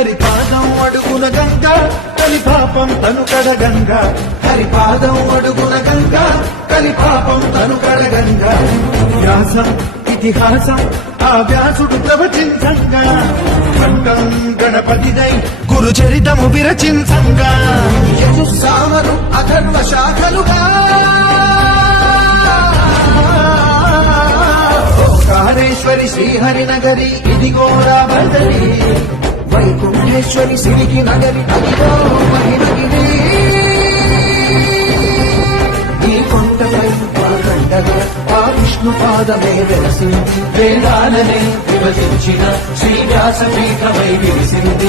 హరిపాదం అడుగున గంగా కలిపాపం తను కడగంగా హరిపాదం అడుగున గంగా కలిపాపం తను కడగంగా వ్యాసం ఇతిహాసం ఆ వ్యాసుడు ప్రవచించంగా కంఠం గణపతిదై గురు చరితము విరచించంగా యజుస్సామను అథర్వ శాఖలుగా ఓంకారేశ్వరి శ్రీహరినగరి ఇదిగోరా బదరి వైకుంఠేశ్వరి సిరికి నగరి అదిగో మహిమగిరి ఈ కొండపై పాదండగా ఆ విష్ణు పాదమే వెలసింది వేదాలనే విభజించిన శ్రీ వ్యాసపీఠమై విలిసింది